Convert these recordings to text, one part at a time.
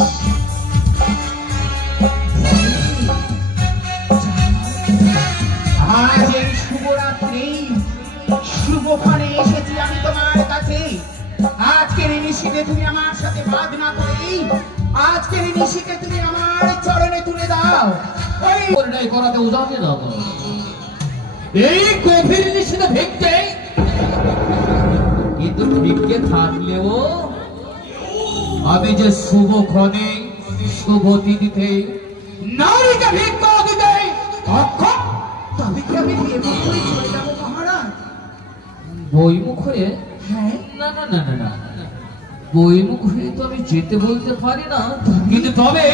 আজ এই শুভরাত্রি শুভক্ষণে এসেছি আমি তোমার কাছে। আজকের নিশিতে তুমি আমার সাথে বাদ না করে আজকের নিশিকে তুমি আমার চরণে তুলে দাও। এই পরিণয় করাতে উদাহরণ দাও। এই গভীর নিশিতে ভিক্ষে, কিন্তু ভিক্ষে থাকলেও আমি যে শুভক্ষণে শুভ তিথিতে নারীকে ভিক্ষা দিতে অক্ষম। তবে কি আমি বিয়ে করে চলে যাবো মহারাজ? বইমুখ হয়ে? হ্যাঁ। না না না না না, বইমুখ হয়ে তো আমি যেতে বলতে পারি না, কিন্তু তবে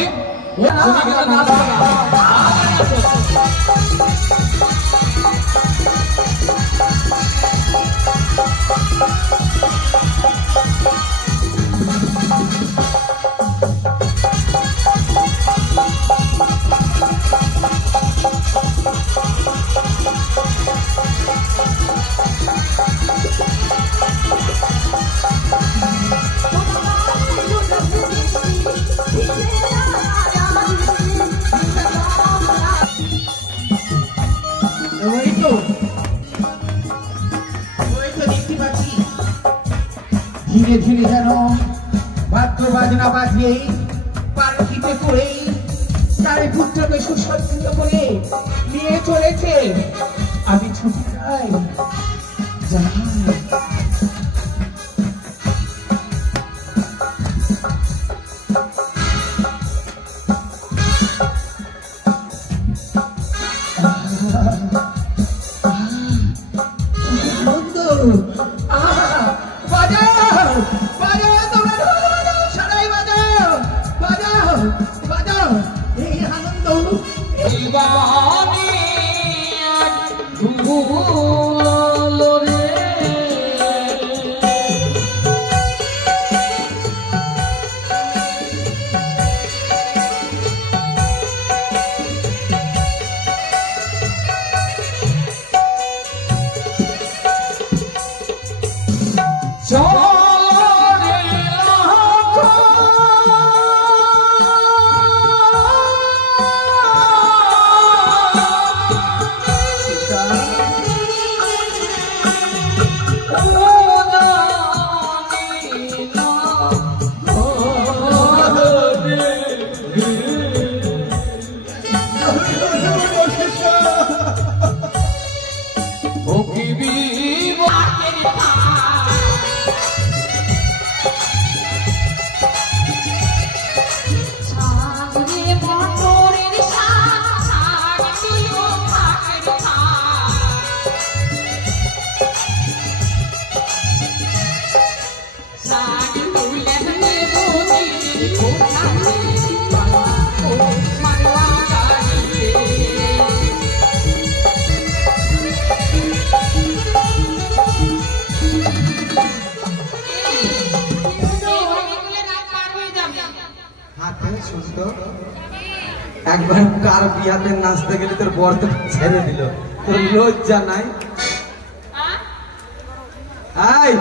ধীরে ধীরে যেন বাদ্য বাজনা বাজিয়ে পালকিতে করে তার পুত্রকে সুসজ্জিত করে নিয়ে চলেছে। আমি ছুটি খাই যাই। একবার কার বিয়াতে নাচতে গেলে তোর বর তো ছেড়ে দিল, তোর লজ্জা নাই? এই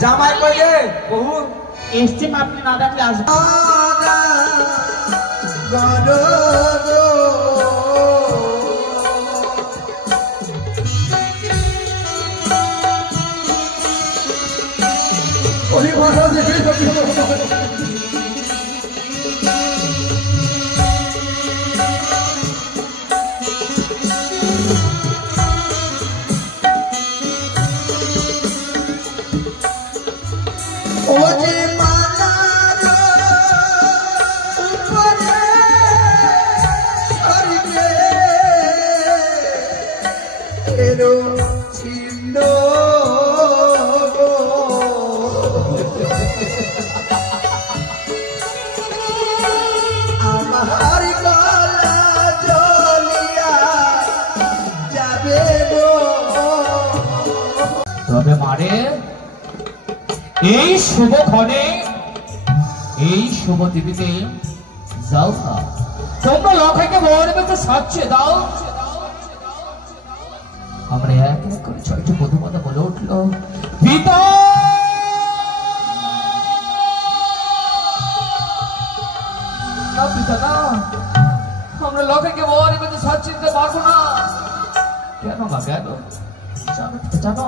জামাই কইলে বহু এসছে, আপনি না ডাকলে আসবে। তবে মারে এই শুভক্ষণে এই শুভ তিথিতে যাও না, তোমরা লখাইকে বর বেঁচে সাচ্ছে দাও। আমরা এক এক করে ছয়টি বধূমাতা বলে উঠল, পিতা না পিতা না, আমরা লোকেকে বরের কাছে সাজ চিনতে পারবো না। কেন মা কেন? জানো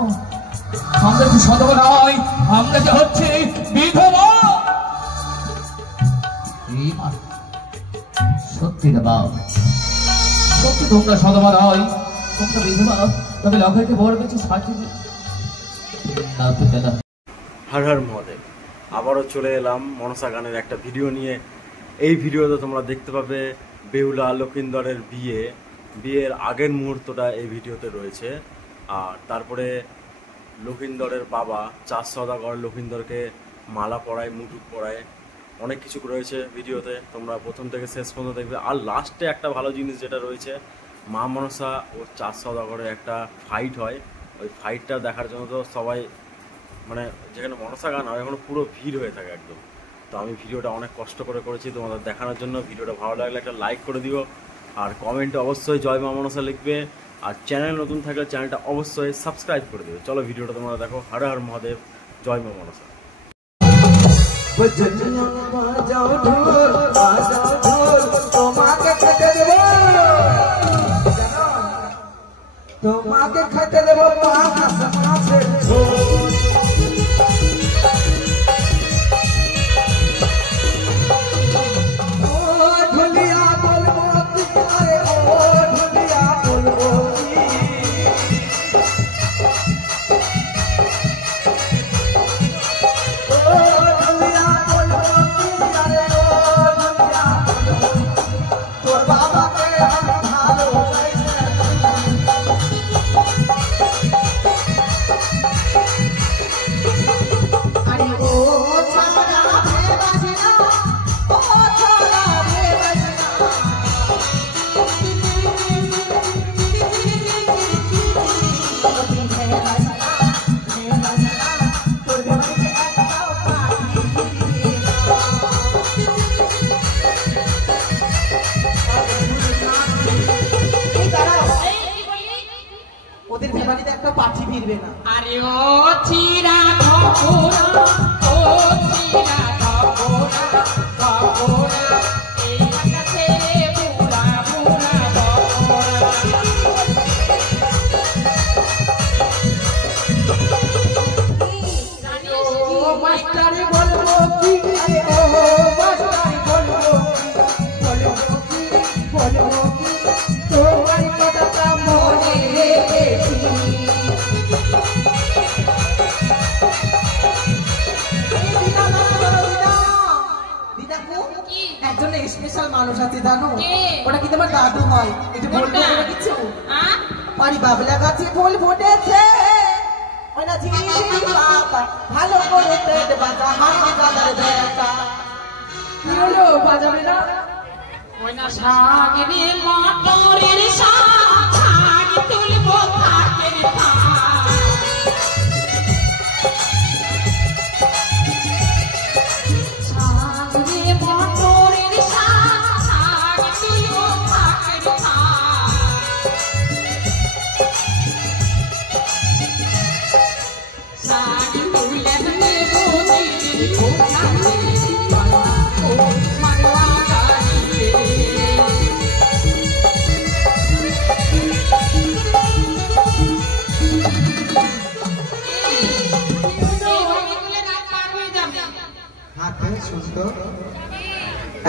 আমরা কি সদবা নয়, আমরা যে হচ্ছে বিধবা। সত্যি না বাবা, সত্যি তোমরা সদবা নয়, তোমরা বিধবা, তবে লোকেকে বরের কাছে সাজ চিনতে না পিতা না। হর হর মহাদেব। আবারও চলে এলাম মনসা গানের একটা ভিডিও নিয়ে। এই ভিডিওতে তোমরা দেখতে পাবে বেহুলা লক্ষিন্দরের বিয়ের আগের মুহূর্তটা এই ভিডিওতে রয়েছে। আর তারপরে লক্ষিন্দরের বাবা চার সওদাগর লক্ষিন্দরকে মালা পরায়, মুটুক পরায়, অনেক কিছু রয়েছে ভিডিওতে। তোমরা প্রথম থেকে শেষ পর্যন্ত দেখবে। আর লাস্টে একটা ভালো জিনিস যেটা রয়েছে, মা মনসা ও চার সওদাগরের একটা ফাইট হয়। ওই ফাইটটা দেখার জন্য তো সবাই, মানে যেখানে মনসা গান হয় ওখানে পুরো ভিড় হয়ে থাকে একদম। তো আমি ভিডিওটা অনেক কষ্ট করে করেছি তোমাদের দেখানোর জন্য। ভিডিওটা ভালো লাগলে একটা লাইক করে দিও, আর কমেন্টে অবশ্যই জয় মা মনসা লিখবে। আর চ্যানেল নতুন থাকলে চ্যানেলটা অবশ্যই সাবস্ক্রাইব করে দেবে। চলো ভিডিওটা তোমরা দেখো। হর হর মহাদেব, জয় মা মনসা। তোমাকে খেতে দেবো মাছের ঝোল। ওদের ফ্যামিলিতে একটা পাখি ফিরবে না। আরে ও চিরা খোরা, ও চিরা খোরা, খোরা এই কাছে বুড়া বুড়া খোরা। ও মাস্টারে বলবো কি, ও মাস্টারে বলবো কি, বলবো কি তোমার কথাটা মনে রেখেছি। একজন স্পেশাল মানুষ আছে জানো, ওটা কি তোমার দাদু হয়। একটু বলতে পারো কিছু? পারি বাবলা গাছে ফুল ফুটেছে, ওনা ঝিরি বাবা ভালো করে পেট বাজা হাজার বেটা। কি হলো বাজাবে না? ওই না শাগরে মটরের শাক, শাক তুলবো থাকের থাক। শাগরে মটরের শাক, শাক তুলবো থাকের থাক। শাক তুলে নেবো দিদির কোঠাতে, মারওয়া গাড়িতে।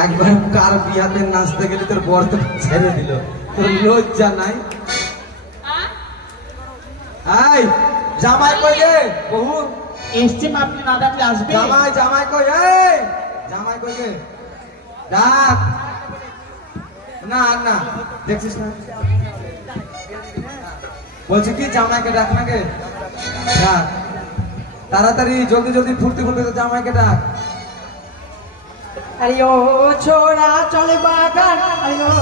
একবার কার বিয়াতে নাচতে গেলে তোর বর তো ছেড়ে দিল, তোর লজ্জা নাই? এই জামাই কই রে? বহু এসছে মা, আপনি না ডাকলে আসবে? জামাই জামাই কই? এই জামাই কই রে? ডাক না না, দেখছিস না? বলছি কি জামাইকে ডাক না গে, ডাক তাড়াতাড়ি, জলদি জলদি, ফুর্তি ফুর্তি জামাইকে ডাক। আরে ও ছোড়া চলে বাগান, আরে ও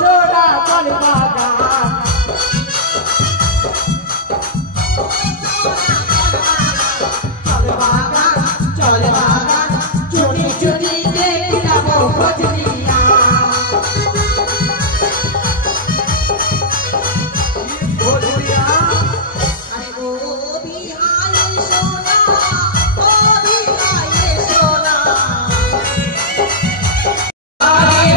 ছোড়া চলে বাগান। চলে বাগান, চলে বাগান, চুরি চুরি দেখি যাবো ফজলিয়া। ফজলিয়া আরে ও বিহাই সোনা, ও বিহাই সোনা। আরে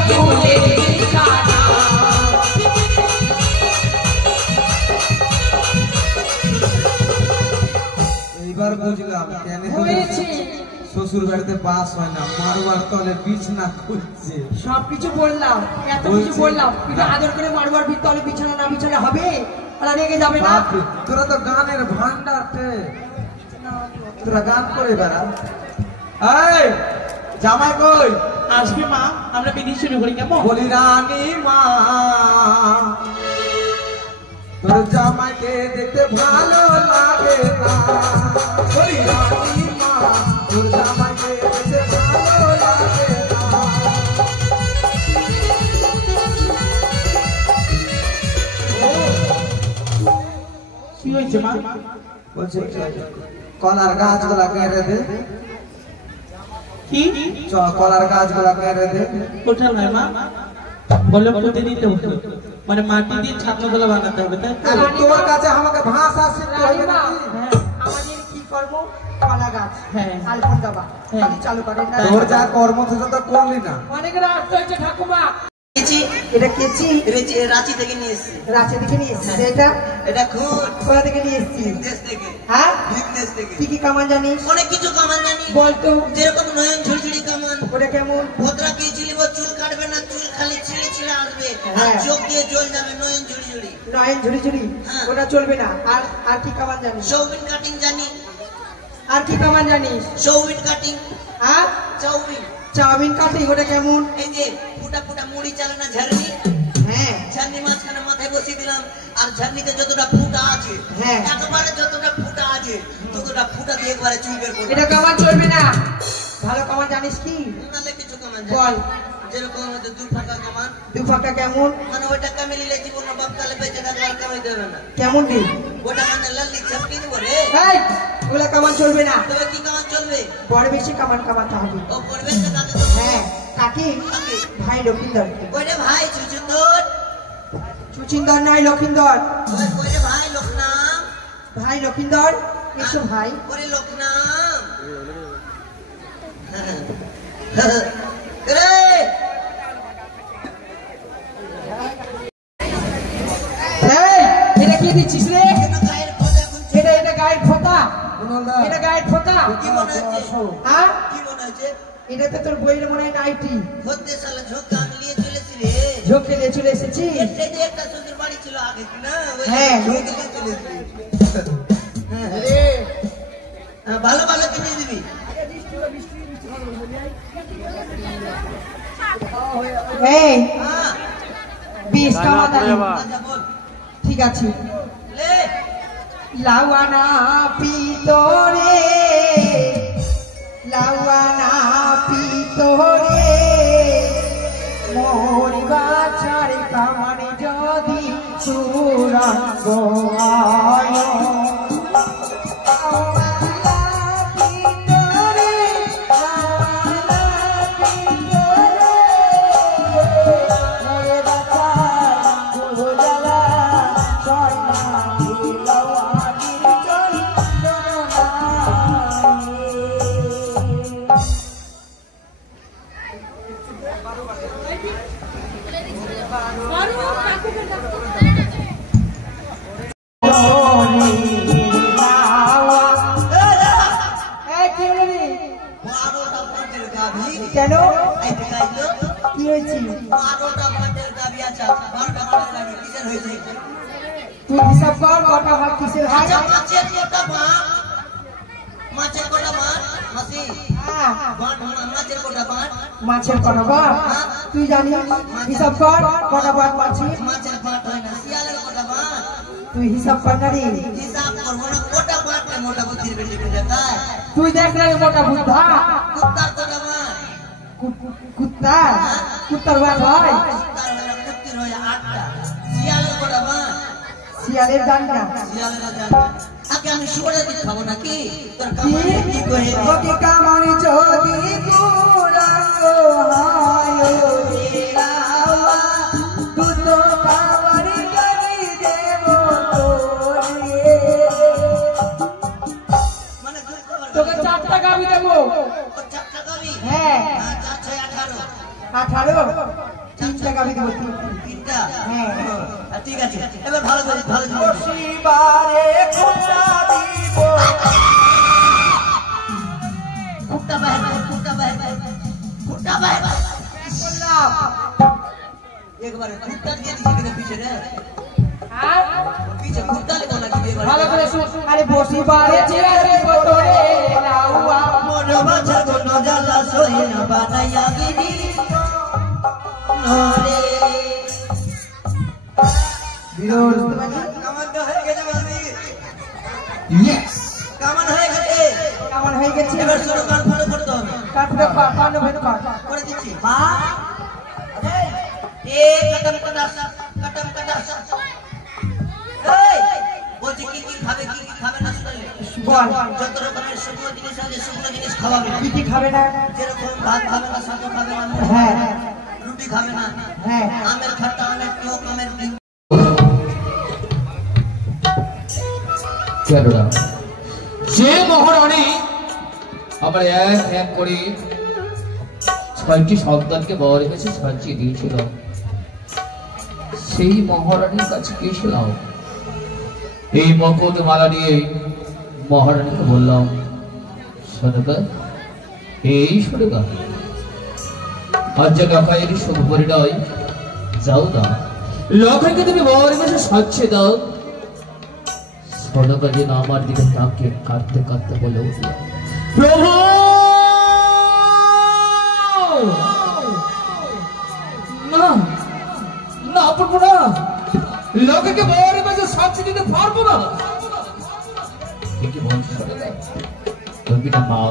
শ্বশুর বাড়িতে বাস হয় না, মারবার তলে বিছনা খুঁজছে। সবকিছু বললাম, এত কিছু বললাম, কিন্তু আদর করে মারবার তলে বিছানা না বিছানা হবে? আর রেগে যাবে না? তোরা তো গানের ভান্ডারতে, তোরা গান করে বেড়া। এই জামাই কই? আসবে মা, আমরা বিধি শুরু করি কেমন? বলি রানী মা, তোর জামাইকে দেখতে ভালো লাগে না। বলি রানী মা, তোর জামাইকে দেখতে ভালো লাগে না। কি হয়েছে মা? বলছে কলার গাছগুলা কেড়ে দে। কি কলার গাছগুলা কেড়ে দে। ওঠা নয় মা, বলে পুঁতে দিতে হবে, মানে মাটি দিয়ে ছাত্রগুলো বানাতে হবে। তাই তোমার কাছে আমাকে ভাষা শিখতে হবে না? আমাদের কি করব? কলা গাছ, হ্যাঁ, আলপন দাবা খালি চালু করেন না। তোর যা কর্ম থেকে তো করলি না। অনেক রাত হয়েছে ঠাকুমা। এটা কেচি রাঁচি থেকে নিয়ে এসেছি। রাঁচি থেকে নিয়ে এসেছি। এটা খুদ কোথা থেকে নিয়ে এসেছি? দেশ থেকে। হ্যাঁ, দেশ থেকে। কি কি কামান জানিস? অনেক কিছু কামান জানি। বলতো যেরকম নয়ন ঝুড়ঝুড়ি কামান। ওটা কেমন? ভদ্রা কি ঝিলিব, চুল কাটবে না, চুল খালি ছিঁড়ে ছিঁড়ে আসবে, আর চোখ দিয়ে জল যাবে। নয়ন ঝুড়ঝুড়ি। নয়ন ঝুড়ঝুড়ি ওটা চলবে না। আর আর কি কামান জানিস? সৌবিন কাটিং জানি। আর কি কামান জানিস? সৌবিন কাটিং। আর চাউমিন কাটিং ওটা কেমন? এই যে ফুটা ফুটা মুড়ি চালে না ঝাড়নি, হ্যাঁ, ঝাড়নি মাঝখানে মাথায় বসিয়ে দিলাম, আর ঝাড়নিতে যতটা ফুটা আছে, হ্যাঁ, একেবারে যতটা ফুটা আছে ততটা ফুটা দিয়ে একবারে চুল বের করে। এটা কামান চলবে না। ভালো কামান জানিস কি? নালে কিছু কামান জানি। বল। যেরকম হচ্ছে দু ফাঁকা কামান। দু ফাঁকা কেমন? মানে ওইটা কামে নিলে জীবন বাপকালে বেঁচে থাকলে আর কামাই দেবে না। কেমন রে? ওটা মানে লাল্লি ঝাপটি দেবো রে। এই ওগুলা কামান চলবে না। তবে কি কামান চলবে? বড় বেশি কামান কামাতে হবে। ও বড় বেশি কামাতে তো, হ্যাঁ। কাকি ভাই লক্ষিন্দর। ওইটা ভাই চুচিন্দর। চুচিন্দর নয় লক্ষিন্দর। ওইটা ভাই লোকনাম। ভাই লক্ষিন্দর এসো ভাই। ওরে লোকনাম রে। এটা কি দিচ্ছিস রে? এটা গায়ের ফোঁটা। এটা গায়ের ফোঁটা। কি মনে হচ্ছে? হ্যাঁ, কি মনে হচ্ছে? এটা তো তোর বইয়ের মনে হয় নাইটি। হতে শালা ঝোঁকা আমি নিয়ে চলেছি রে। ঝোঁকে নিয়ে চলে এসেছি। একটা শ্বশুর বাড়ি ছিল আগে না? হ্যাঁ, ঝোঁকে নিয়ে চলে এসেছি। রে ভালো ভালো কিনে দিবি। এই 20 টাকা দাও। ঠিক আছে। লাওয়ানা পিতরে, লাওয়ানা পিতরে, মোর গাছার কামান যদি চূড়াঙ্গ আয়। কেন কি হয়েছে? তুই হিসাব কর কটা ভাগ কিসের ভাগ? মাছের কটা ভাগ মাসি? মাছের কটা ভাগ? মাছের কটা ভাগ তুই জানিস? হিসাব কর কটা ভাগ মাছের? মাছের ভাগ হয় না। শিয়ালের কটা ভাগ? তুই হিসাব কর না রে। হিসাব করবো না। কটা ভাগ? মোটা বুদ্ধির বেশি করে দেয়। তুই দেখ না মোটা বুদ্ধা। কুত্তার কটা ভাগ? কুত্তার কুত্তার ভাগ হয়? কুত্তির হয় 8টা। শিয়ালের কটা ভাগ? শিয়ালের জান না। শিয়ালের জান না। আগে আমি শুনে দিতে খাবো নাকি? তোর কামানি কি কই? ওকে কামানি যদি পুরাঙ্গ হয় দিলাওয়া, দুটো কামানি গানি দেব তোরে। মানে তোকে 4টা গাবি দেব। ও 4টা গাবি? হ্যাঁ। 4 6 18। 18? 3টা গাবি দেব। 3টা? হ্যাঁ। ঠিক আছে। এবার ভালো করে ভালো করে শিবারে খুঁটা দিব। খুঁটা একবারে কুত্তা দিয়ে দিছি কিনা পিছে রে পিছে কুত্তা লেগো না কি এবারে ভালো করে শুন আরে বসি বারে চেয়ারে বটরে লাউয়া মন বাছা কোন জ্বালা সই না বানাইয়া গিনি নরে বিরোধ কামান তো হয়ে গেছে বাসি ইয়েস কামান হয়ে গেছে এবার শুরু কান ফটো করতে হবে কান ফটো করে দিচ্ছি মা कटम कटास এই বলছি কি খাবে না শুনলে বল যত রকমের শুকনো জিনিস আছে শুকনো জিনিস খাওয়াবে কি খাবে না যেরকম ভাত খাবে না সাদা খাবে না হ্যাঁ রুটি খাবে না হ্যাঁ আমের খট্টা আমের টক আমের কেননা যে মহারানী আবার এক করে 6টি সন্তানকে বর রেখেছে সাজিয়ে দিয়েছিল সেই মহারানীর কাছে গিয়েছিলাম এই মকুট মালা নিয়ে মহারানীকে বললাম শোনবা এই শোনবা আজ যে লখাইয়ের শুভ পরিণয় যাও না লখাইকে তুমি বর রেখেছে সাজিয়ে দাও শোনবা যেন আমার দিকে তাকিয়ে কাঁদতে কাঁদতে বলে উঠল প্রভু না না পারবো না লোককে বড় বাজে সাথে দিতে পারবো না কি বলছ রে তুমি না পাও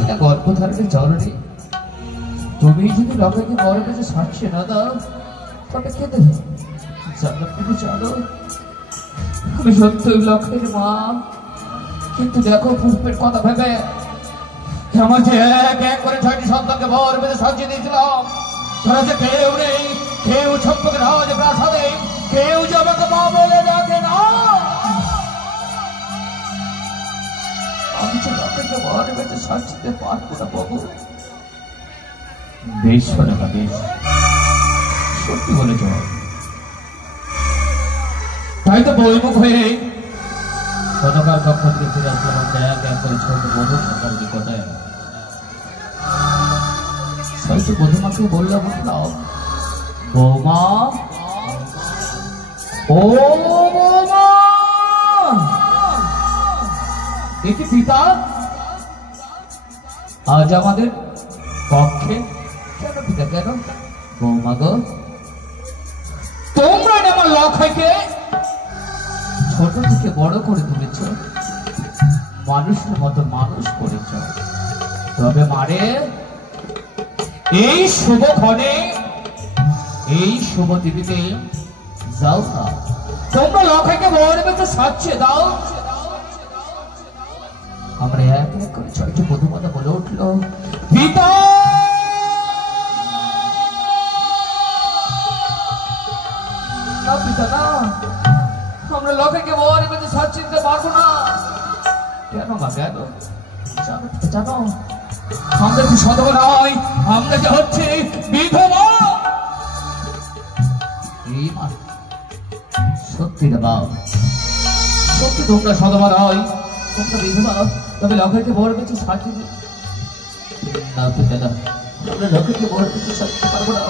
এটা গর্ভধারণের জরুরি তুমি যদি লোককে বড় বাজে সাথে না দাও তবে কে দেবে জানো তুমি জানো আমি সত্যি লোকের মা কিন্তু দেখো পুষ্পের কথা ভেবে আমার যে এক করে 6টি সন্তানকে বর বেঁধে সাজিয়ে দিয়েছিলাম তারা যে কেউ নেই কেউ ছপ্পকে রাজ প্রাসাদে কেউ যে আমাকে মা বলে ডাকে না আমি যে লোকেকে বর বেঁধে সাজিয়ে পারবো না বাবু বেশ শোনে না বেশ সত্যি বলেছ তাই তো বইমুখ হয়ে গতকাল কক্ষ থেকে ফিরে আসলাম এক করে ছোট বধূ সরকার নিকটায় হয়তো বধূমাকে বললাম বৌমা ও বৌমা দেখি পিতা আজ আমাদের পক্ষে কেন পিতা কেন বৌমা গো তোমরা আমার লখাইকে ছোট থেকে বড় করে তুলেছ মানুষের মতো মানুষ করেছ তবে মারে এই শুভ ক্ষণে এই শুভ তিথিতে যাও না তোমরা লখাইকে বড় বেঁচে সাজিয়ে দাও আমরা এক এক করে 6টি বধূমাতা বলে উঠল পিতা না পিতা না আমরা লখাইকে বড় বেঁচে সাজিয়ে দিতে পারবো না কেন মা কেন জানো আমরা কি সদবা নয় আমরা যে হচ্ছে বিধবা সত্যি না বাবা সত্যি তোমরা সদবা নয় তোমরা বিধবা তবে লখাইকে বড় কিছু সাজিয়ে না পিতা না আমরা লখাইকে বড় কিছু সাজতে পারবো না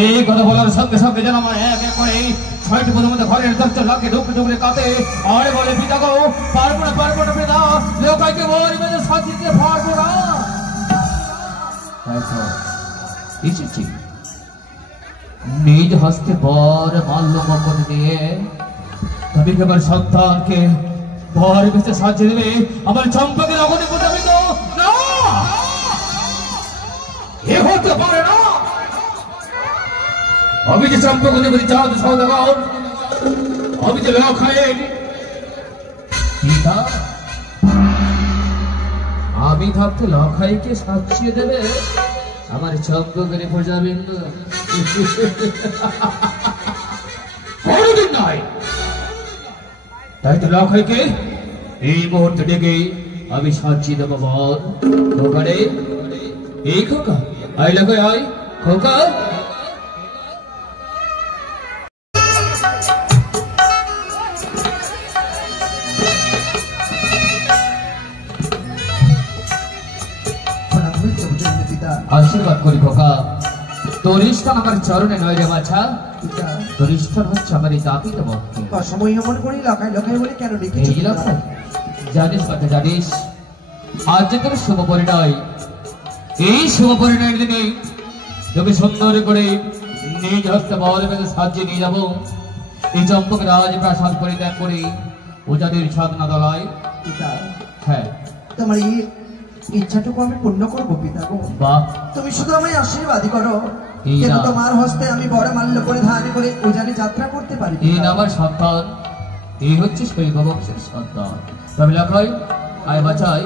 এই কথা বলার সঙ্গে সঙ্গে যেন আমার এক এক করে 6টি বধূর ঘরের দরজা লাগে ঢুকে ঢুকে কাঁদে আর বলে পিতা গো পারবো না পিতা লখাইকে বড় বেঁধে সাজিয়ে দিতে পারবো না নিজ হস্তে বর মাল্য মকন দিয়ে তবে কেবল সন্তানকে বর বেঁচে সাজিয়ে দেবে আমার চম্পকের অগণে প্রতাপিত না এ হতে পারে না আমি যে চম্পক চাঁদ সৌদাগর আমি যে লখাইয়ের পিতা আমি ভাবতে লখাইকে সাজিয়ে দেবে আমার চম্পকের প্রজাবেন কোনদিন নয় তাই তো লখাইকে এই মুহূর্তে ডেকে আমি সাজিয়ে দেবো বল খোকারে এই খোকা আই লখাই আয় খোকা খোকা, তোর স্থান আমার চরণে নয় রে বাছা, তোর স্থান হচ্ছে আমার এই দাপিত বক্ষ। সময় এমন করি লকায় লকায় বলে কেন ডেকেছি? এই লকায় জানিস কথা জানিস, আজ যে তোর শুভ পরিণয়, এই শুভ পরিণয়ের দিনে তোকে সুন্দর করে নিজ হস্তে বল বেঁধে সাজিয়ে নিয়ে যাবো এই চম্পক রাজপ্রাসাদ পরিত্যাগ করে ওজাদের সাধনা দলায়। পিতা, হ্যাঁ তোমার এই ইচ্ছাটুকু আমি পূর্ণ করবো পিতা গো। বাহ, তুমি শুধু আমায় আশীর্বাদই করো, এই কিন্তু না। তোমার হস্তে আমি বড় মাল্য পরিধান করে উজানে যাত্রা করতে পারি। এই আমার সন্তান, এই হচ্ছে শৈব বংশের সন্তান। তবে লেখাই আয় বাছাই,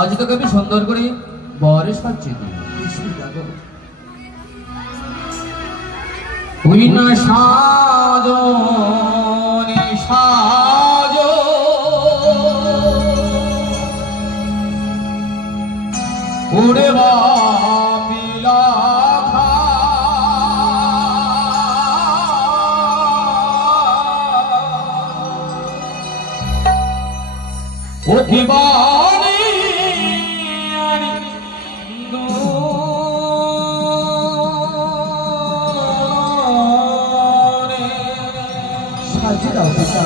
আজ তোকে আমি সুন্দর করে বরে সাজিয়ে দিই। পিতা গো, ওই না সাজো নি সাজো, ওরে বাপিলা খা, ও দিবানি সাজিয়ে দাও পিতা।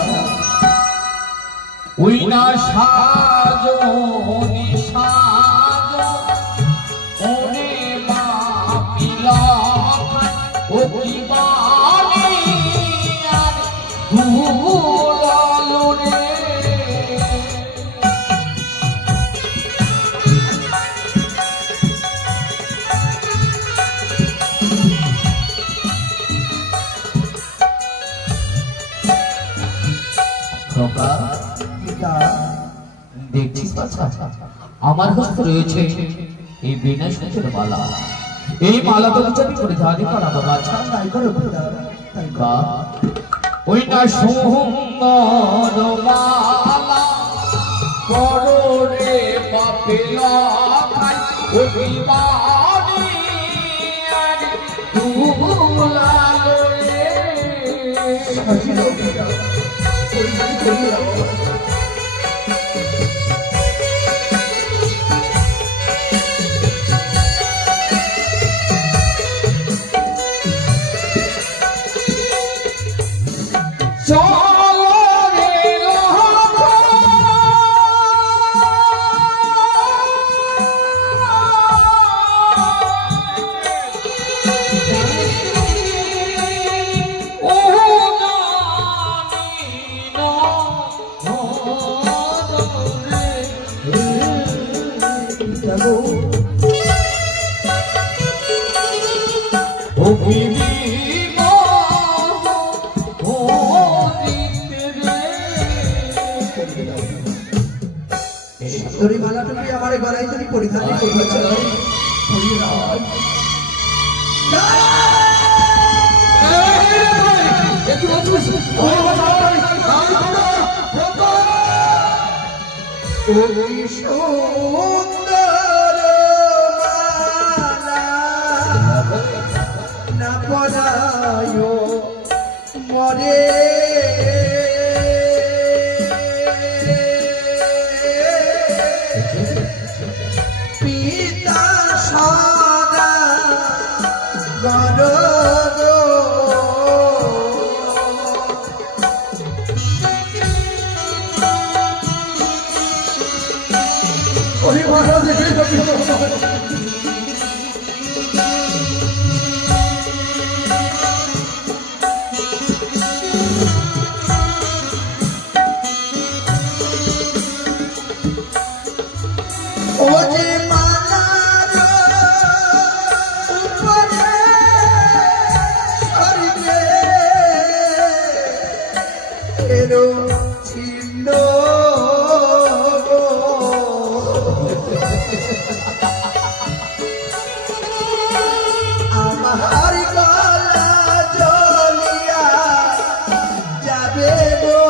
ওই না সাজো নি সাজো, ওরে বাপিলা খা, ও দিবানি আর ভুলালো রে। খোকা, পিতা, দেখছিস বাছা, আমার হস্তে রয়েছে এই বিনা সূচের মালা। এই মালা তো চাবি করে জানি করাবো বাছা। তাই করো পিতা, তাই করো। বা ওই না সুন্দর মালা করো রে বাপেলা খাই, ও দিবানি আর দুলালো রে। সাজিয়ে দাও পিতা, পরিধান করিয়ে দাও। চলো রে লাখো, ও জানি না রে। পিতা গো, ও বিবি গো, ও দিতে রে। তোর এই মালাটুকু আমার গলায় তুমি পরিধান করেছ। পরিয়ে দাও। একটু বলছিস ওই সুন্দর মালা না পরায় মরে, পিতা সদা গরব ও যে মালার উপরে স্বর্গে এলো ছিন্ন আমার গলা জ্বলিয়া যাবে গো।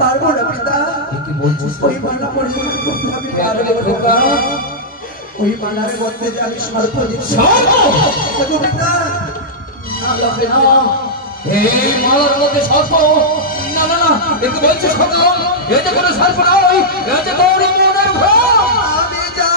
পারবো না পিতা, কি বলছিস? ওই মালা পরিধান করতে আমি পারবো না। ওই মালার মধ্যে যে আমি সর্প দিচ্ছি পিতা, না লাগবে না, এই মালার মধ্যে সর্প। না না না, একটু বলছিস খোকা, এতে কোনো সর্প নয়, এতে গৌরী মনের ভ্রম। আমি যা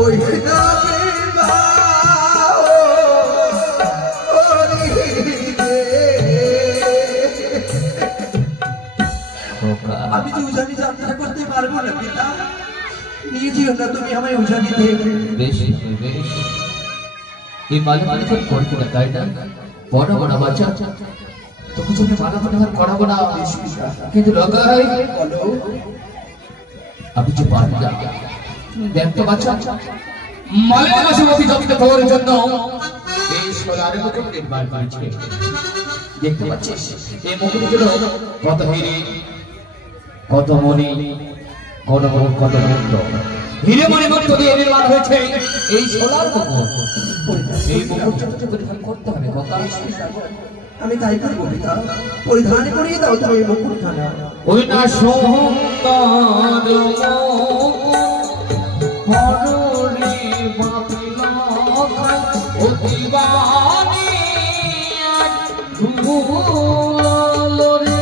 ওই নামে আমি যে উজানি যাত্রা করতে পারবো না পিতা, নিয়ে যেও না তুমি আমায় উজানিতে। বেশ বেশ, এই মালে মালে তো করতে না, তাই না? বড় বড় বাচ্চা তো কিছু মালা মনে হয় করাবো না, কিন্তু লগাই বলো আমি যে পারি না। দেখতে বাচ্চা মালের মাসে অতিযত্ন করার জন্য এই সোলার মুকুট নির্মাণ করেছে। দেখতে পাচ্ছিস এই মুকুটগুলো কত হিরে, কত মণি, কত কত মুক্ত হিরে মণি মুক্ত দিয়ে নির্মাণ হয়েছে এই সোলার মুকুট। এই মুকুটটা পরিধান করতে হবে কথা। আমি তাই করবো পিতা, পরিধান করিয়ে দাও তুমি এই মুকুটখানা। ওই না সুন্দর হররে বাংলা অতিবাণী ধুলোরে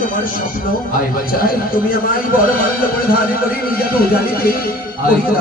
তোমার স্বপ্ন আই বাচ্চা তুমি আমায় বড় মাল্য পরিধান করে নিয়ে যাবে উজানিতে। আই তো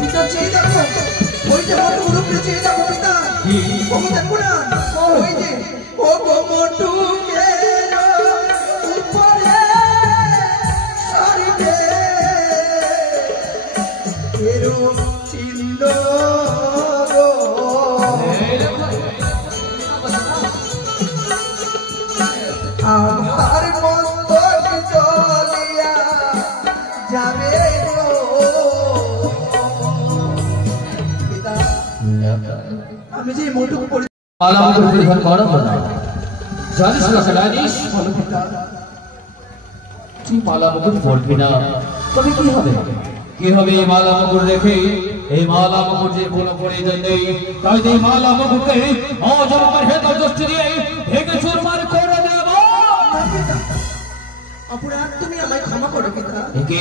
পিতা চেয়ে দেখো, ওই যে মোটু মুড়ুকে চেয়ে দেখো পিতা, ও দেখো না, ওই যে ও মোটুকে উপরে সারিতে এরূপ চিহ্ন আমার মস্তক চলিয়া যাবে গো। পিতা আমি যে মোটু মালা মুকুট পরিধান করাবো না, জানিস না জানিস? তুই মালা মুকুট পরবি না, তবে কি হবে? কি হবে এই মালা মুকুট রেখে? এই মালা মুকুট যে কোনো প্রয়োজন নেই, তাই এই মালা মুকুটকে অজন্মের হেতু দৃষ্টি দিয়ে ভেঙে চুরমার করে দেব। অপরাধ তুমি আমায় ক্ষমা করো পিতা। একে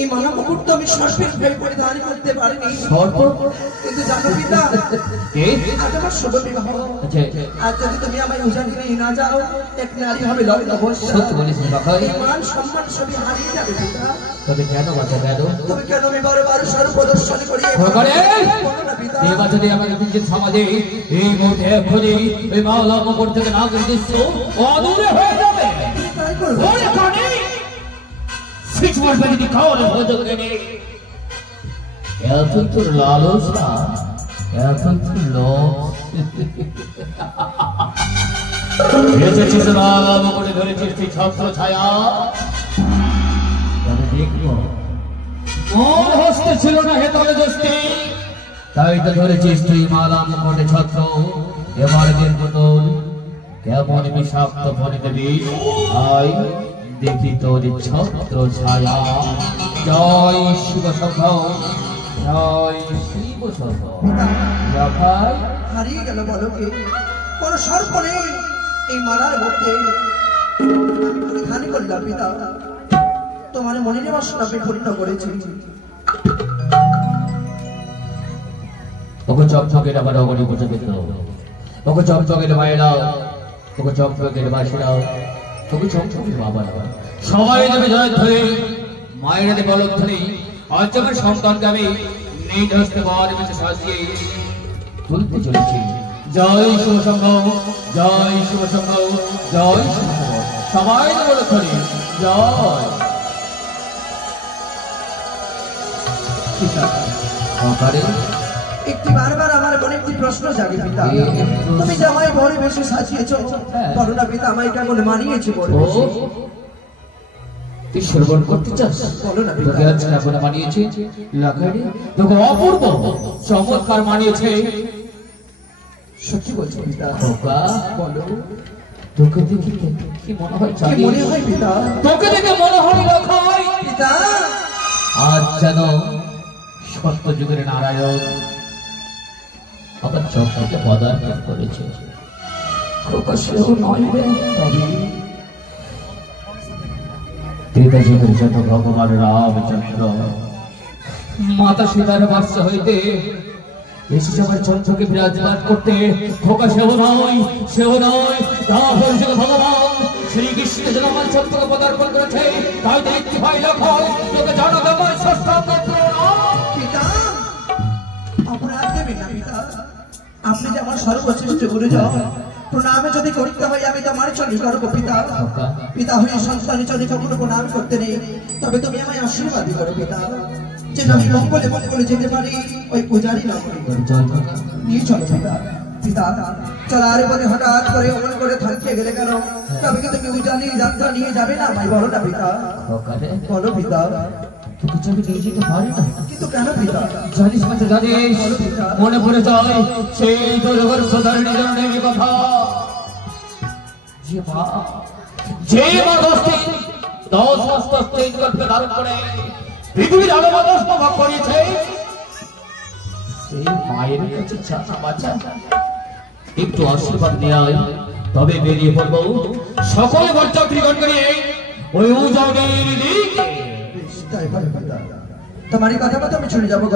এই মালা মুকুট তো আমি সর্পের ভয় পরিধান করতে পারিনি, সর্প কিন্তু জানো পিতা কে? আজ আমার শুভ বিবাহ। আচ্ছা আজ যদি তুমি আমায় উজানিতে নিয়ে না যাও, এক নারী হবে লগ্নভ্রষ্টা। সত্য বলিস বাবা, এই মান সম্মান সবই হারিয়ে যাবে পিতা। তবে কেন বাচ্চা কেন? তুমি কেন আমি বারবার সর্বপ্রদর্শন করি বলো না পিতা। এই বাচ্চাদের আমাদের কিঞ্চিত সমাজে এই মুহূর্তে এক্ষুনি এই মালা মুকুট থেকে না করে দিচ্ছ, অদূরে হয়ে যাবে। তাই করবো। ওরে কানে সিক্স বলবে যদি খাওয়ার ভোজন দেবে, এত তোর লালস না, এত তোর লোভ। এসেছিস মালা মুকুটে ধরেছিস তুই ছত্র ছায়া, তবে দেখবো মোর হস্তে ছিল না হেতলে দোস্তি, তাই তো ধরেছিস তুই মালা মুকুটে ছত্র। এবার দেখবো তোর কেমন বিষাক্ত ফলে দেবী। আয় দেখি তোর ছত্র ছায়া। জয় শিব শঙ্খ, জয় শিব শঙ্খ। রাখাল হারিয়ে গেল বলকে, কোন সর্প নেই এই মালার মধ্যে। খানি করলাম পিতা, তোমার মনের বাসনা পূর্ণ করেছি। ওকে চকচকের আবার অগণি বসে পেত, ওকে চকচকের মায়েরাও, ওকে চকচকের বাসিরাও, ওকে চকচকের বাবারাও সবাই দেবে জয়ধ্বনি, মায়েরা দেবে বলধ্বনি। আজ আমার সন্তানকে আমি নিজ হস্তে বর বেঁচে সাজিয়ে তুলতে চলেছি। জয় শিব শঙ্খ, জয় শিব শঙ্খ, জয় শিব শঙ্খ। সবাই দেবে বলধ্বনি, জয়। একটি বারবার আমার মনে একটি প্রশ্ন জাগে পিতা, তুমি যে আমায় বরে বেশি সাজিয়েছ, বলো না পিতা আমায় কেমন মানিয়েছে বরে বেশি? তুই শ্রবণ করতে চাস? বলো না পিতা। তোকে আজ কেমন মানিয়েছে? লাগাড়ি তোকে অপূর্ব চমৎকার মানিয়েছে। সত্যি বলছো পিতা? খোকা বলো। তোকে দেখে কি মনে হয়? কি মনে হয় পিতা? তোকে দেখে মনে হয় লখাই পিতা আজ যেন সত্য যুগের নারায়ণ আবার চক্রকে পদার্পণ করেছে। খোকা সেও নয় রে, তবে ত্রেতা যুগের জন্য ভগবান রামচন্দ্র মাতা সীতার বাচ্চা হইতে এসেছে আমার চন্দ্রকে বিরাজমান করতে। খোকা সেও নয়, সেও নয়, তারপর যেন ভগবান শ্রীকৃষ্ণ যেন আমার চন্দ্রকে পদার্পণ করেছে। তাই দেখতে ভাই লক্ষণ তোকে জানাবে আমার ষষ্ঠাঙ্গ প্রণাম। পিতা অপরাধ দেবেন না পিতা, আপনি যে আমার সর্বশ্রেষ্ঠ গুরুজন, প্রণামে যদি করতে হয় আমি তোমার চলি করবো পিতা। পিতা হয়ে সন্তানের চলে কখনো প্রণাম করতে নেই, তবে তুমি আমায় আশীর্বাদ করো পিতা, যেন আমি মঙ্গলে মঙ্গলে যেতে পারি ওই পূজারি নাম নিয়ে চলো পিতা। পিতা চলার পথে হঠাৎ করে অমন করে থাকতে গেলে কেন? তবে কি তুমি উজানি যাত্রা নিয়ে যাবে না আমায়? বলো না পিতা, বলো পিতা। তোকে আমি নিয়ে যেতে পারি না, কিন্তু কেন পিতা? জানিস মাঝে জানিস মনে পড়ে যায় সেই তোর গর্ভধারণী জন্মের কথা। যে মা 10 মাস গর্ভে ধারণ করে পৃথিবীর আলো বাতাস প্রভাব করিয়েছে, সেই মায়ের কাছে চাচা বাচ্চা একটু আশীর্বাদ নেয়, তবে বেরিয়ে পড়বো সকল বর্ষাত্রীগণ করিয়ে ওই উজানের দিকে। তোমারই কথা মতো আমি চলে যাবো।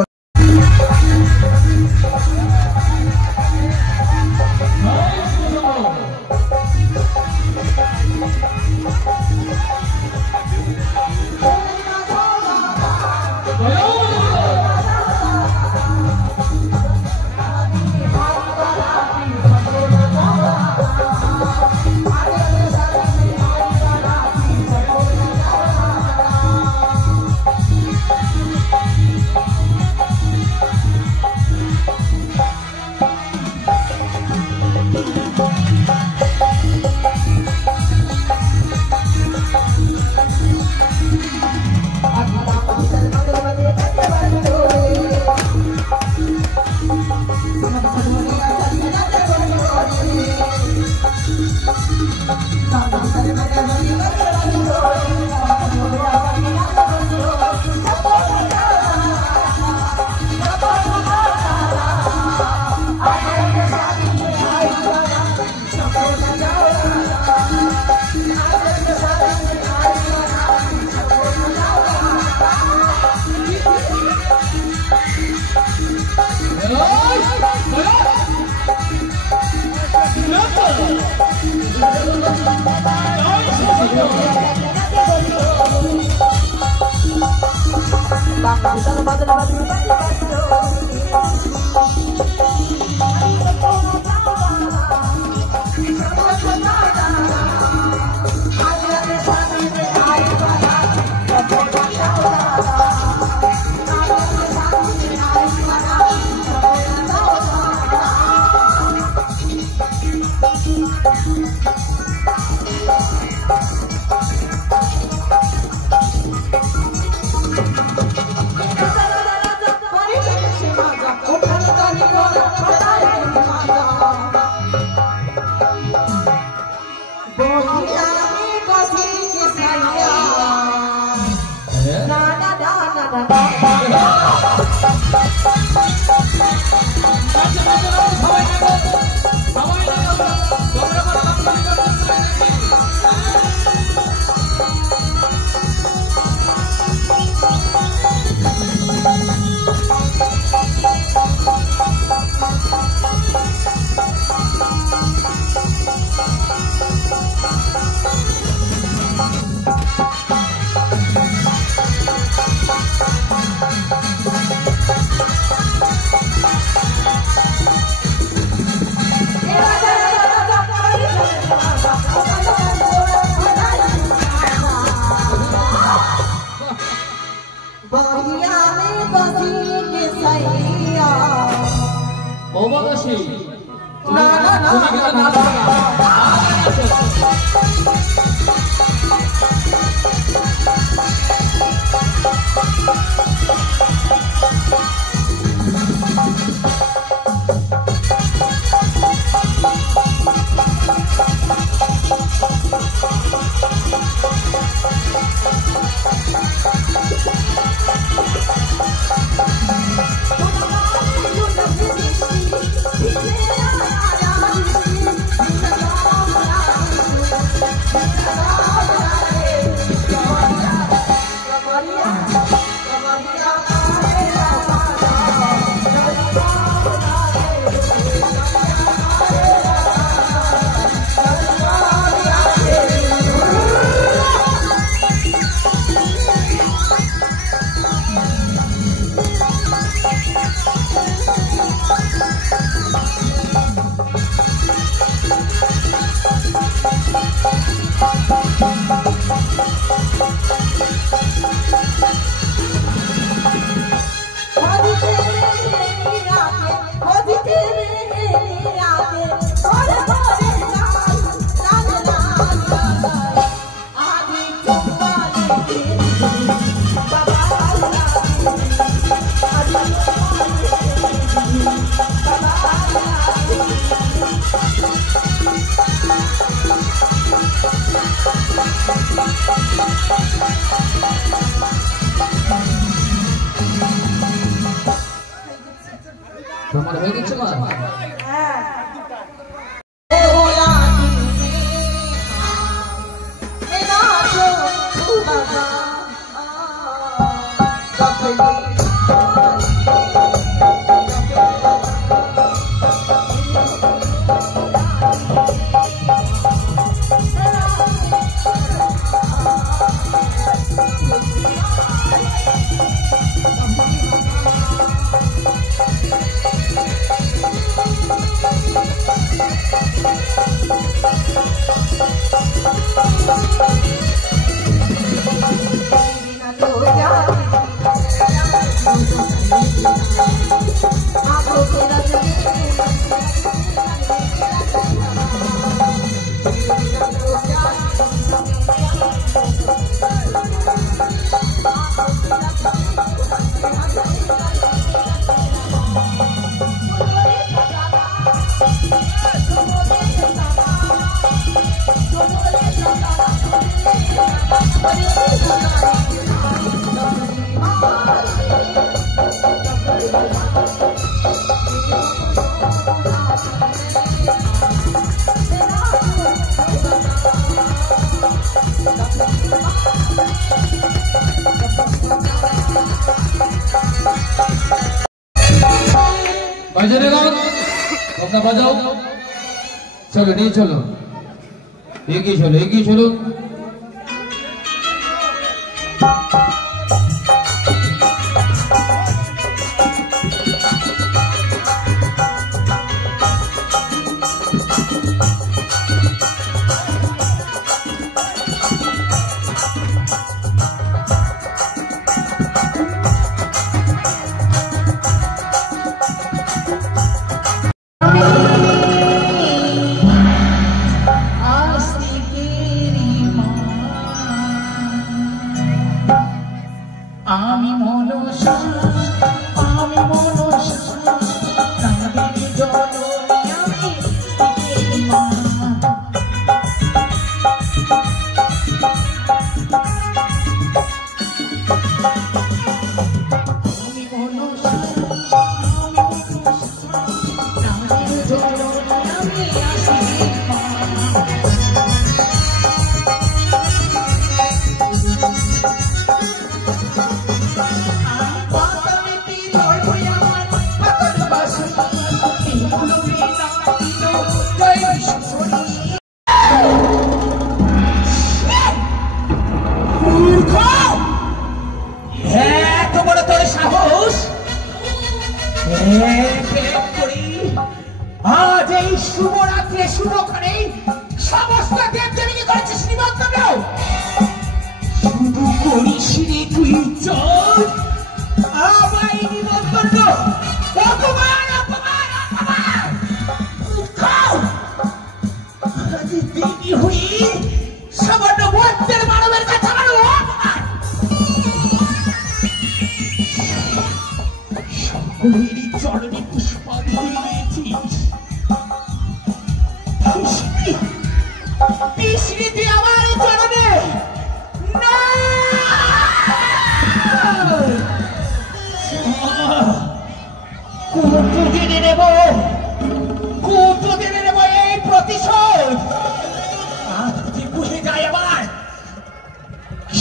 তোমার হয়ে গেছে মা? তোমরা বাজাও, চলো নিয়ে চলো, এগিয়ে চলো, এগিয়ে চলো। বিশিরি তুই চল আমায় নিমন্ত্রণ অপমান অপমান অপমান খাও আজ দেবী হই সামান্য ভক্তের মানবের কাছে আমার অপমান সকলেরই চরণে পুষ্পাঞ্জলি দিয়েছিস বিস্মৃতি আমার চরণে না কত দিনে নেব এই প্রতিশোধ আজকে বুঝে যায় আমার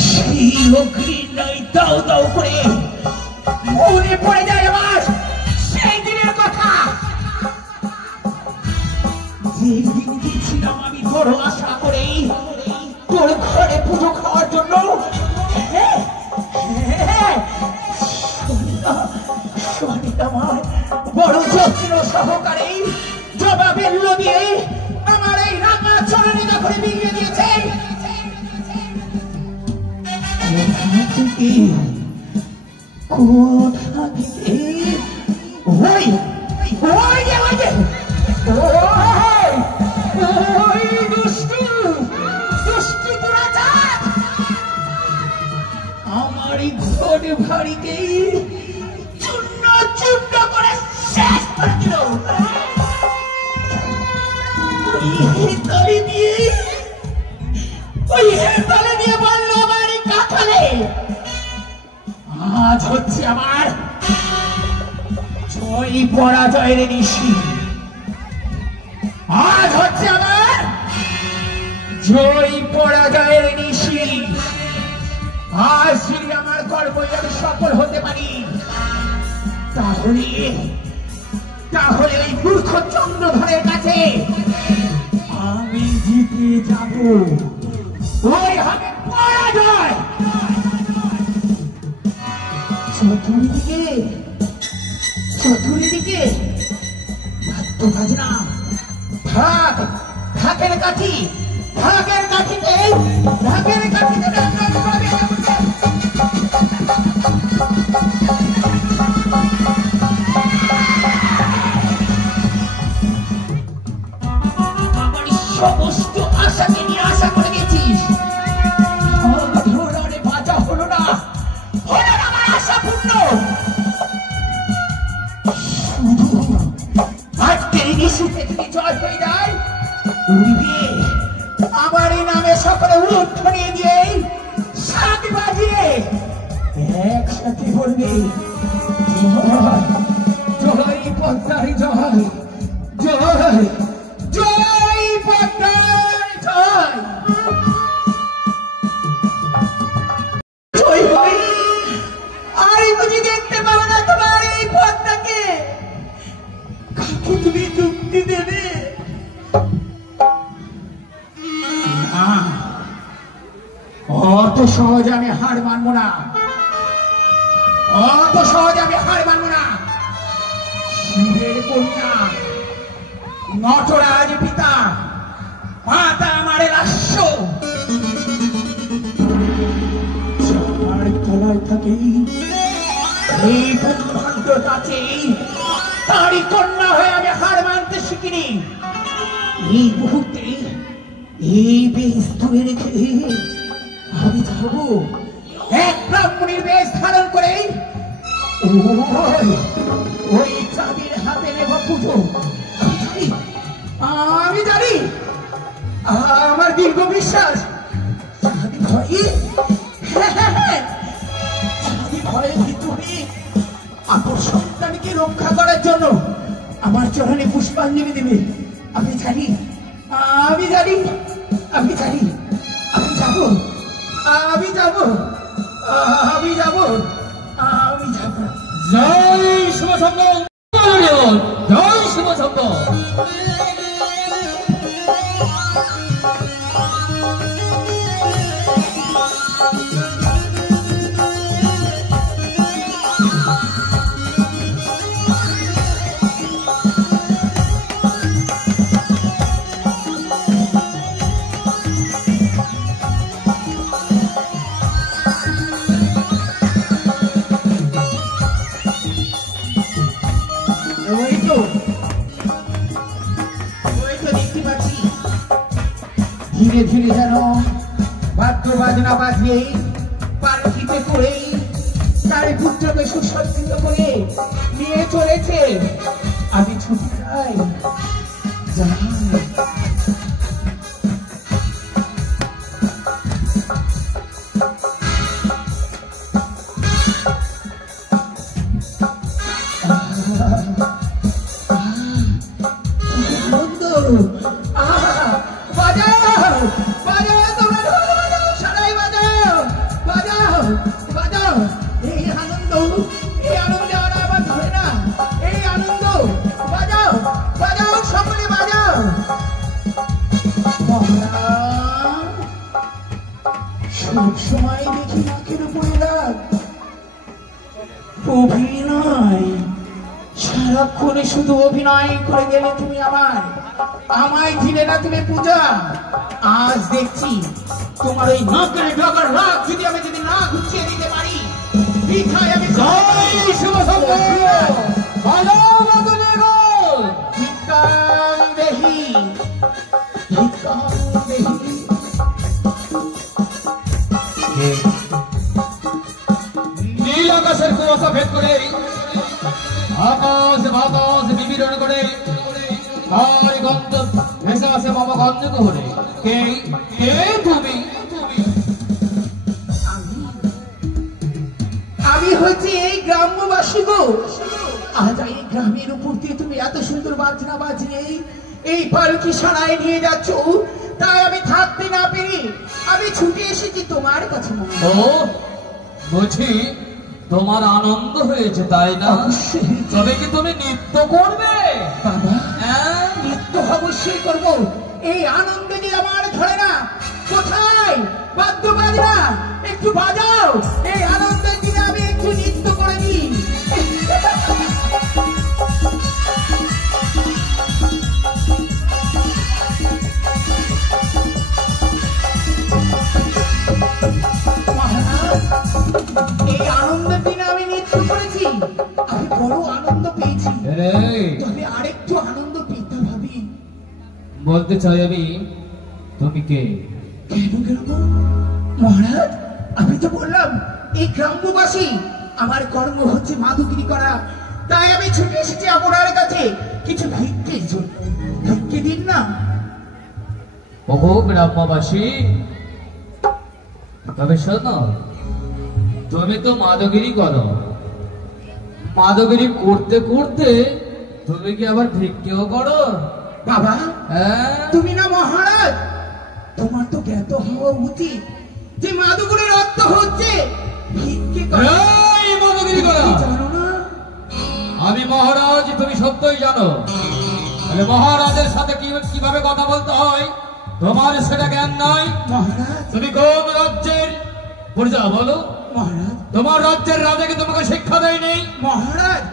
সেই অগ্নির নয় দাও দাও করে মনে পড়ে যায় আমার সেই দিনের কথা যেদিন গেছিলাম আমি বড় আশা করে তোর ঘরে পুজো খাওয়ার জন্য আমার বড় যত্ন সহকারে জবাবের দিয়ে আমার এই রাঙা চরণে দখলে বিলিয়ে দিয়েছে কোথা থেকে ওই ওই যে ওই যে ওই দুষ্টু দুষ্টু দুরাচার আমার এই ঘর ভারীকে চূর্ণ চূর্ণ করে শেষ করে দিল তালি দিয়ে ওই তালি দিয়ে বললো আমার এই কাঁঠালে আজ হচ্ছে আমার জয় পরাজয়ের নিশি আজ হচ্ছে আমার জয় পরাজয়ের নিশি আজ যদি আমার কর্মই আমি সফল হতে পারি তাহলে ওই মূর্খ চন্দ্রধরের কাছে আমি জিতে যাব ওই হবে পরাজয় চতুর্দিকে ভাজনা ভাগের কাঠিতে সমস্ত আশাকে নিয়ে আশা করে গেছিস বাঁচা হলো না আমার আশা পূর্ণ আজকের ইস্যুতে যদি জয় হয়ে যায় আমার এই নামে সকলে উঠে দিয়ে সাত বাজিয়ে একসাথে বলবে জয় পদ্মার জয় জয় জয় পদ্মার জয় জয় হই আর বুঝি দেখতে পাবো না তোমার এই পদ্মাকে কাকে তুমি যুক্তি দেবে অত সহজে আমি হার মানবো না শিবের কন্যা নটরাজ পিতা মাতা আমার রাস্য তলায় থাকে এই ব্রহ্মাণ্ড কাছে তারই কন্যা হয়ে আমি হার মানতে শিখিনি এই মুহূর্তে এই বেশ ধরে রেখে আমি যাবো এক ব্রাহ্মণের বেশ ধারণ করে ওই চাঁদের হাতে নেব পুজো আমি জানি আমার দীর্ঘ বিশ্বাস ভয়ে ভিতরে আমার সন্তানকে রক্ষা করার জন্য আমার চরণে পুষ্পাঞ্জলি দেবে আমি জানি জয় শুভ শঙ্কর জয় শুভ শঙ্কর ধীরে ধীরে যেন বাদ্য বাজনা বাজিয়ে পালকিতে করে তার পুত্রকে সুসজ্জিত করে নিয়ে চলেছে। আমি ছুটি খাই সবসময় দেখি নাকের উপরে রাগ অভিনয়, সারাক্ষণে শুধু অভিনয় করে গেলে তুমি আমায় দিলে না তুমি পূজা। আজ দেখছি তোমার ওই নাকের ডগার রাগ যদি আমি না ঘুচিয়ে দিতে পারি, পিঠায় আমি শুভ দেখি নীল আকাশের কুয়াশা ভেদ করে আকাশ বাতাস বিবিরণ করে তার গন্ধ ভেসে আসে মামা গন্ধ করে। কে কে তুমি? আমি হচ্ছে এই গ্রামবাসী গো। আজ এই গ্রামের উপর দিয়ে তুমি এত সুন্দর বাজনা বাজিয়ে এই পালকি সারায় নিয়ে যাচ্ছ, তাই আমি থাকতে না পেরে আমি ছুটে এসেছি তোমার কাছে। ও বুঝি তোমার আনন্দ হয়েছে তাই না? তবে কি তুমি নৃত্য করবে? বাবা নৃত্য অবশ্যই করবো। এই আনন্দ যে আমার ধরে না। কোথায় বাদ্য বাজনা? একটু বাজাও। এই আনন্দের দিনে আমি একটু নৃত্য করে দিই। এই আনন্দের দিনে আমি নৃত্য করেছি, আমি বড় আনন্দ পেয়েছি। তবে আরেকটু আনন্দ পেতে ভাবি। বলতে চাই আমি তুমি কে? কেন কেন মহারাজ, আমি তো বললাম এই গ্রামবাসী। আমার কর্ম হচ্ছে মাদুগিরি করা, তাই আমি ছুটে এসেছি আপনার কাছে কিছু ভিক্ষের জন্য। ভিক্ষে দিন না। ওগো গ্রামবাসী, তবে শোনো, তুমি তো মাদগিরি করো। মাদগিরি করতে করতে তুমি কি আবার ভিক্ষেও করো? বাবা হ্যাঁ, তুমি না মহারাজ, তোমার তো জ্ঞাত হওয়া উচিত যে মাদুগুরির অর্থ হচ্ছে ভিক্ষে করা। এই মাদগিরি করা জানো না? আমি মহারাজ, তুমি সত্যই জানো। তাহলে মহারাজের সাথে কিভাবে কথা বলতে হয় তোমার সেটা জ্ঞান নাই। মহারাজ তুমি কোন রাজ্যের পরিচয় বলো? মহারাজ তোমার রাজ্যের রাজাকে তোমাকে শিক্ষা দেয়নি? মহারাজ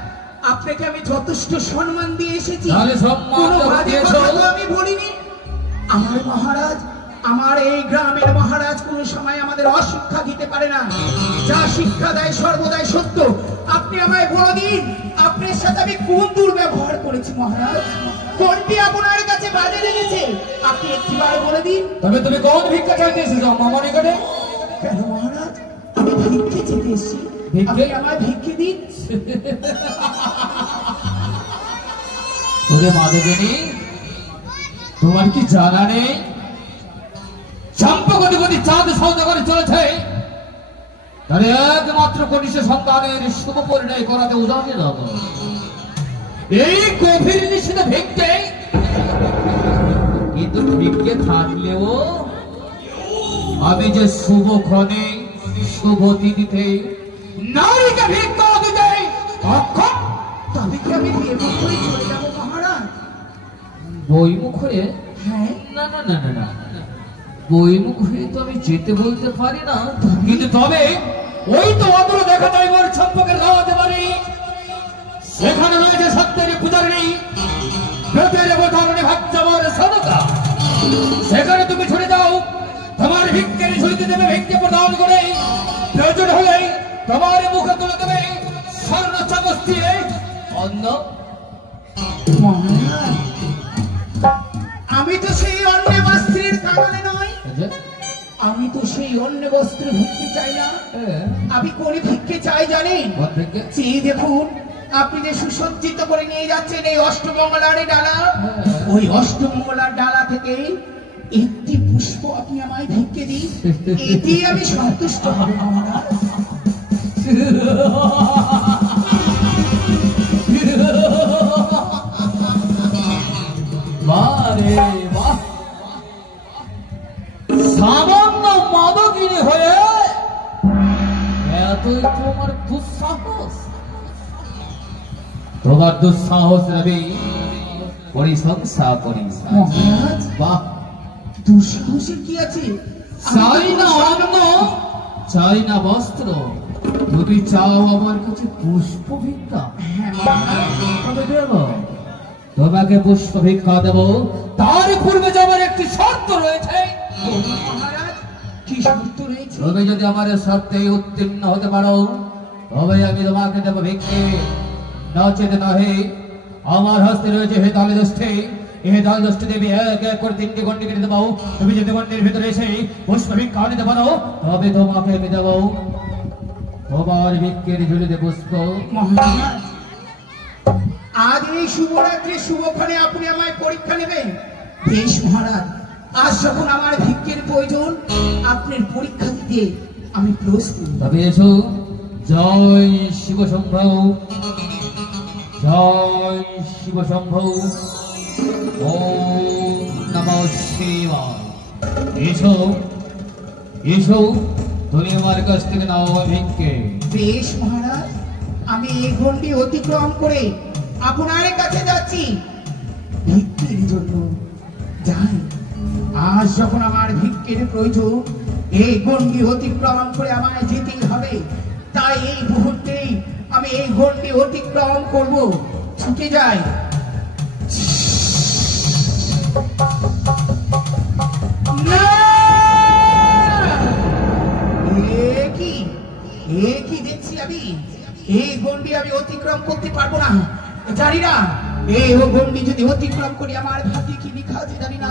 আপনাকে আমি যথেষ্ট সম্মান দিয়ে এসেছি। তাহলে সম্মান কোনো যখন বাজে দিয়েছো? কথা তো আমি বলিনি। আমার মহারাজ, আমার এই গ্রামের মহারাজ কোন সময় আমাদের অশিক্ষা দিতে পারে না। যা শিক্ষা দেয় সর্বদাই সত্য। আপনি আমায় বলে দিন, আপনার সাথে আমি কোন দুর্ব্যবহার করেছি মহারাজ? কোনটি আপনার কাছে বাজে লেগেছে আপনি একটিবার বলে দিন। তবে তুমি কোন ভিক্ষা চাইতে এসেছো মামা নিকটে? কেন মহারাজ, আমি ভিক্ষে চেতে এসেছি। ভিক্ষে? আপনি আমায় ভিক্ষে দিন। ওরে মাধবিনী, তোমার কি জানা নেই চম্পকটিপতি চাঁদ সৌদা করে চলেছে তার একমাত্র কনিষ্ঠ সন্তানের শুভ পরিণয় করাতে উদাহরণ দেব। এই গভীর নিশ্চিত ভিক্ষে, কিন্তু ভিক্ষে থাকলেও আমি যে শুভ ক্ষণে শুভ তিথিতে নারীকে ভিক্ষা দিতে অক্ষম। তবে কি আমি বিমুখ হয়ে চলে যাবো মহারাজ? বইমুখ হয়ে? হ্যাঁ। না না না না না, বইমুখ হয়ে তো আমি যেতে বলতে পারি না, কিন্তু তবে ওই তো অদূর দেখা যায় ওর সম্পর্কে গাওয়াতে পারি। সেখানে রয়েছে সত্যের পূজারী ব্রতের বোধারণে ভাবজাবর সদকা। সেখানে তুমি ছুটে যাও, তোমার ভিক্ষের ঝুড়িতে দেবে ভিক্ষে প্রদান করে, প্রয়োজন হলে তোমার মুখে তুলে দেবে স্বর্ণ চামচ দিয়ে অন্ন। মহারাজ, আমি তো সেই অন্য বস্ত্রের কারণে নয়, আমি তো সেই অন্য বস্ত্র ভিক্ষে চাই না, আমি কোন ভিক্ষে চাই জানেন? চেয়ে দেখুন, আপনি যে সুসজ্জিত করে নিয়ে যাচ্ছেন এই অষ্টমঙ্গলার ডালা, ওই অষ্টমঙ্গলার ডালা থেকে একটি পুষ্প আপনি আমায় ভিক্ষে দিন, এতেই আমি সন্তুষ্ট হব। সামান্য মাদকিনী হয়ে এতই তোমার দুঃসাহস? তোমার দুঃসাহস রবি, পরিসংসা পরিসা। মহারাজ, বাহ, দুঃসাহসের কি আছে? চাই না অন্ন, চাই না বস্ত্র, তুমি চাও আমার কাছে পুষ্প ভিক্ষা। তবে দেব, তোমাকে পুষ্প ভিক্ষা দেব, তার পূর্বে যে আমার একটি শর্ত রয়েছে। মহারাজ, কি শর্ত রয়েছে? তুমি যদি আমার শর্তে উত্তীর্ণ হতে পারো, তবে আমি তোমাকে দেব ভিক্ষে, নচেত নহে। আমার হস্তে রয়েছে হে তালে দোষ্ঠে, এই তালে দোষ্ঠে দেবী এক এক করে 3টি গন্ডি কেটে দেবো। তুমি যদি গন্ডির ভিতরে এসে পুষ্প ভিক্ষা নিতে পারো, তবে তোমাকে আমি দেব তোমার ভিক্ষের ঝুলিতে পুষ্প। মহারাজ, আজ এই শুভরাত্রির শুভক্ষণে আপনি আমায় পরীক্ষা নেবেন? বেশ মহারাজ, আজ যখন আমার ভিক্ষের প্রয়োজন, আপনার পরীক্ষা দিতে আমি প্রস্তুত। তবে এসো। জয় শিব শম্ভ, জয় শিব শম্ভ, ওম নমঃ শিবায়। এসো এসো, তুমি আমার কাছ থেকে নাও ভিক্ষে। বেশ মহারাজ, আমি এই গণ্ডি অতিক্রম করে আপনার কাছে যাচ্ছি ভিক্ষের জন্য। যাই, আজ যখন আমার ভিক্ষের প্রয়োজন, এই গণ্ডি অতিক্রম করে আমায় যেতেই হবে। তাই এই মুহূর্তেই আমি এই গণ্ডি অতিক্রম করব। ছুটে যাই। না! এ কি দেখছি আমি? এই গণ্ডি আমি অতিক্রম করতে পারবো না, জানি না। এই গণ্ডি যদি অতিক্রম করি আমার ভাগ্যে কি লেখা আছে জানি না।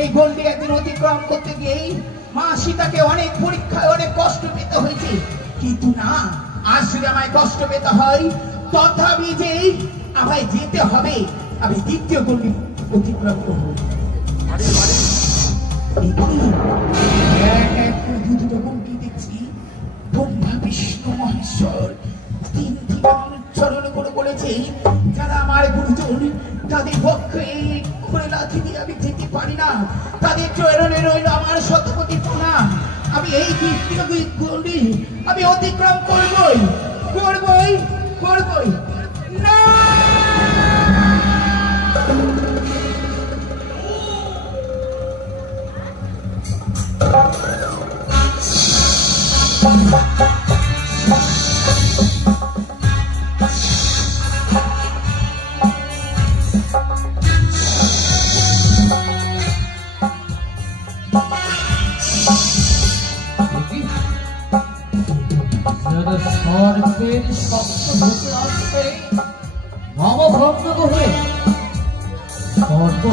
এই গণ্ডি একদিন অতিক্রম করতে গিয়ে মা সীতাকে অনেক পরীক্ষায় অনেক কষ্ট পেতে হয়েছে, কিন্তু না, আজ যদি আমায় কষ্ট পেতে হয়, তথাপি যে আমায় যেতে হবে, আমি দ্বিতীয় গণ্ডি অতিক্রম করবো। দুটো গণ্ডি দেখছি। ব্রহ্মা বিষ্ণু মহেশ্বর 3টি চরণ করে বলেছে, যারা আমার গুরুজন, তাদের পক্ষে খুলে লাথি দিয়ে আমি যেতে পারি না, তাদের চরণে রইল আমার শতকোটি প্রণাম। আমি এই দ্বিতীয় গণ্ডি আমি অতিক্রম করবই করবই করবই। না! সর্বের শব্দ ভেসে আসছে মম ভগ্ন হয়ে সর্ব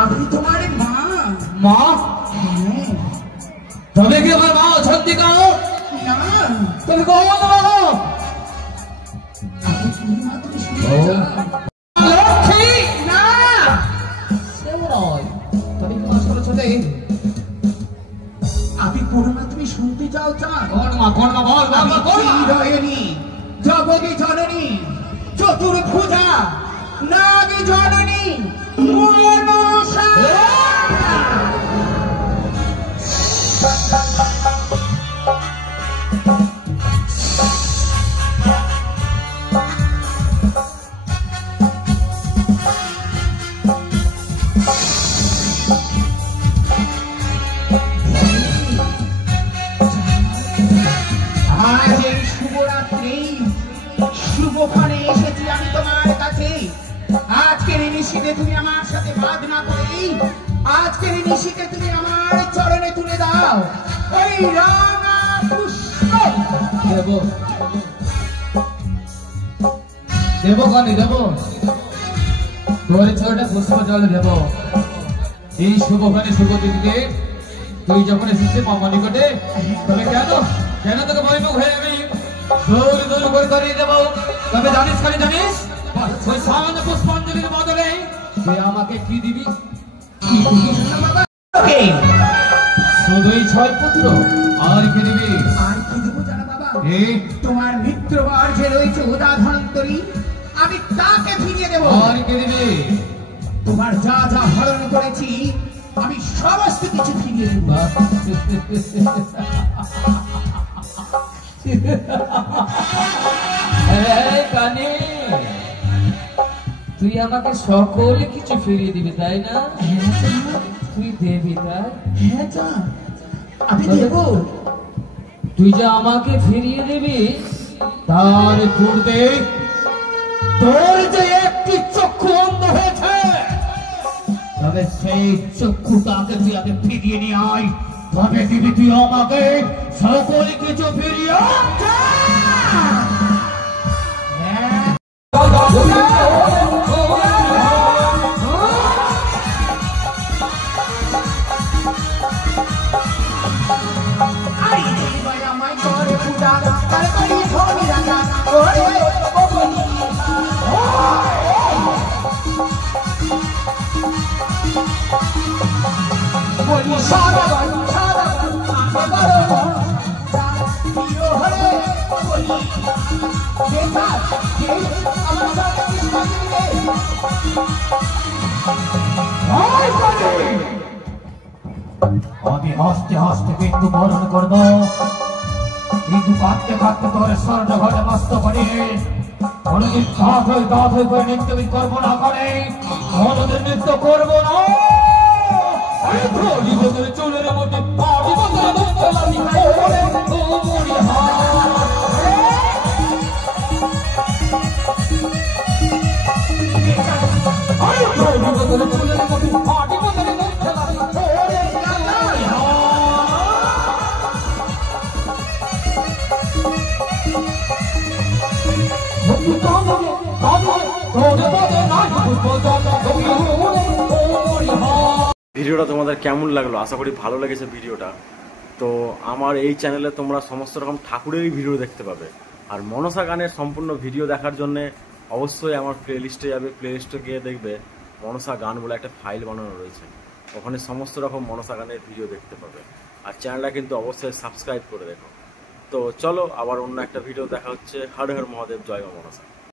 আমি তোমার মা। মা? তবে কি আমার মা অশান্তি কাও? না, তুমি কো না লক্ষ্মী না, সেও নয়। তবে কি মাস করে ছোটে আমি করোনা তুমি শুনতে চাও? চান কোন মা বল বাবা কোন রয়নি জগতি জননী চতুর্ভুজা নাগি জননী মনসা। নিশিতে তুমি আমার সাথে বাদ না করেই আজকের এই নিশিকে তুমি আমার চরণে তুলে দাও ওই রাঙা পুষ্প। দেব দেব কানি দেব, তোর ছোটটা পুষ্প জল দেব। এই শুভখানে শুভ দিকে তুই যখন এসেছিস মামা নিকটে, তবে কেন কেন তোকে বৈমুখ হয়ে আমি দৌড় দৌড় করে করিয়ে দেবো? তবে জানিস খালি জানিস, ওই সামান্য পুষ্পাঞ্জলির বদলে তুই আমাকে কি দিবি? ওকে, শুধুই 6 পুত্র, আর কি দিবি? আর কি দেবো জানো বাবা? এই তোমার মিত্রবর যে রয়েছে উদাধন্তরী, আমি তাকে ফিরিয়ে দেবো। আর কি দিবি? তোমার যা যা হরণ করেছি আমি সমস্ত কিছু ফিরিয়ে দেবো। এই কানি, তুই আমাকে সকল কিছু ফিরিয়ে দিবি তাই না? তুই দেবি তাই? হ্যাঁ যা, আমি দেবো। তুই যে আমাকে ফিরিয়ে দিবি, তার পূর্বে তোর যে একটি চক্ষু অন্ধ হয়েছে, তবে সেই চক্ষুটাকে তুই আগে ফিরিয়ে নিয়ে আয়, তবে দিবি তুই আমাকে সকল কিছু ফিরিয়ে। আমি হাসতে হাসতে কিন্তু বরণ করব, কিন্তু কাঁদতে কাঁদতে তোর স্বর্ণ ঘরে মস্ত করে কোনদিন দাঁত হয়ে করে নৃত্য করবো না, করে কোনদিন নৃত্য করবো না। চুলের মধ্যে ভিডিওটা তোমাদের কেমন লাগলো? আশা করি ভালো লেগেছে ভিডিওটা। তো আমার এই চ্যানেলে তোমরা সমস্ত রকম ঠাকুরেরই ভিডিও দেখতে পাবে। আর মনসা গানের সম্পূর্ণ ভিডিও দেখার জন্য অবশ্যই আমার প্লেলিস্টে যাবে, প্লেলিস্টে গিয়ে দেখবে মনসা গান বলে একটা ফাইল বানানো রয়েছে, ওখানে সমস্ত রকম মনসা গানের ভিডিও দেখতে পাবে। আর চ্যানেলটা কিন্তু অবশ্যই সাবস্ক্রাইব করে দেখো। তো চলো, আবার অন্য একটা ভিডিও দেখা হচ্ছে। হর হর মহাদেব, জয় মা মনসা।